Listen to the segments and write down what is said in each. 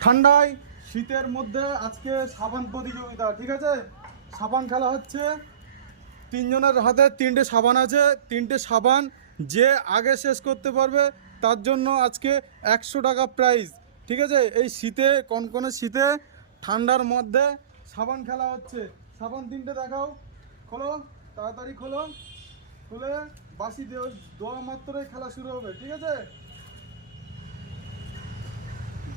ঠান্ডায় শীতের মধ্যে আজকে সাবান প্রতিযোগিতা, ঠিক আছে? সাবান খেলা হচ্ছে। তিনজনের হাতে তিনটে সাবান আছে। তিনটে সাবান যে আগে শেষ করতে পারবে, তার জন্য আজকে একশো টাকা প্রাইজ ঠিক আছে? এই শীতে, কনকনে শীতে, ঠান্ডার মধ্যে সাবান খেলা হচ্ছে। সাবান তিনটে দেখাও। খোলো, তাড়াতাড়ি খোলো। খুলে বাসি দেও- দেওয়া মাত্রই খেলা শুরু হবে, ঠিক আছে?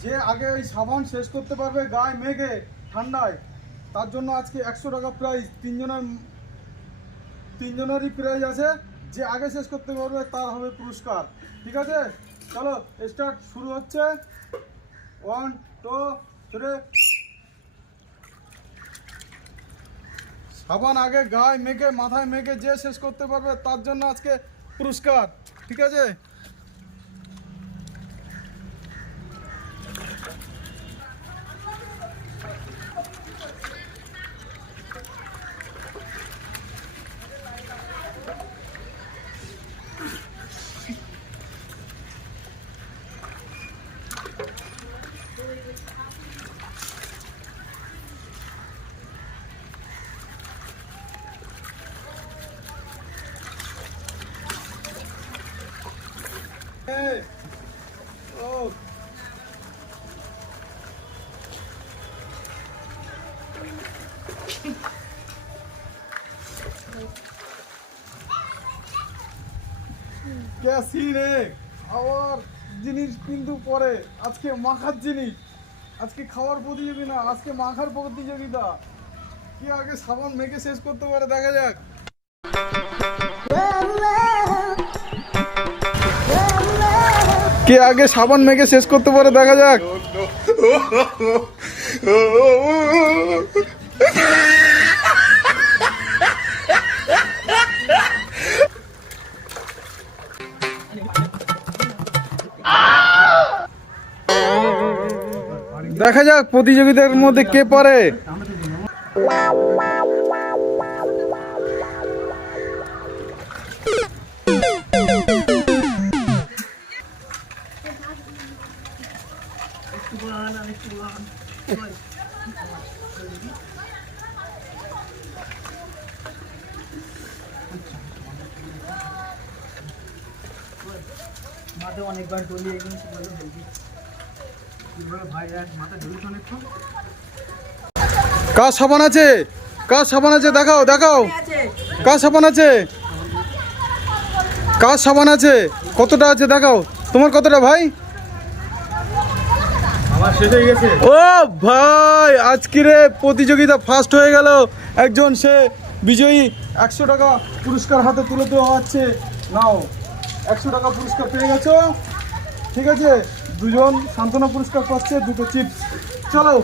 যে আগে ওই সাবান শেষ করতে পারবে গায়ে মেঘে, ঠান্ডায়, তার জন্য আজকে একশো টাকা প্রাইজ তিনজনের, তিনজনেরই প্রাইজ আছে। যে আগে শেষ করতে পারবে তার হবে পুরস্কার। ঠিক আছে? চলো স্টার্ট শুরু হচ্ছে। ওয়ান টু থ্রি সাবান আগে গায়ে মেঘে, মাথায় মেঘে যে শেষ করতে পারবে তার জন্য আজকে পুরস্কার। ঠিক আছে? ক্যাসি রে। আবার জিনিস কিন্তু পরে। আজকে মাখার জিনিস। আজকে খাওয়ার প্রতিযোগিতা আজকে মাখার প্রতিযোগিতা। কি আগে সাবান মেখে শেষ করতে পারে, দেখা যাক। কে আগে সাবান মেঘে শেষ করতে পারে দেখা যাক। দেখা যাক প্রতিযোগিতার মধ্যে কে পারে। মাঠে অনেকবার ডলি সেগুলো কীভাবে ভাই এক মাথা ঢুলিস অনেকক্ষণ? কার সাবান আছে? কার সাবান আছে? দেখাও দেখাও। কার সাবান আছে? কার সাবান আছে? কতটা আছে? দেখাও। তোমার কতটা ভাই আমার শেষ হয়ে গেছে ও ভাই আজকের প্রতিযোগিতা ফার্স্ট হয়ে গেল। একজন সে বিজয়ী একশো টাকা পুরস্কার হাতে তুলে দেওয়া হচ্ছে। নাও, একশো টাকা পুরস্কার পেয়ে গেছো। ঠিক আছে, দুজন সান্ত্বনা পুরস্কার পাচ্ছে, দুটো চিপস চলো।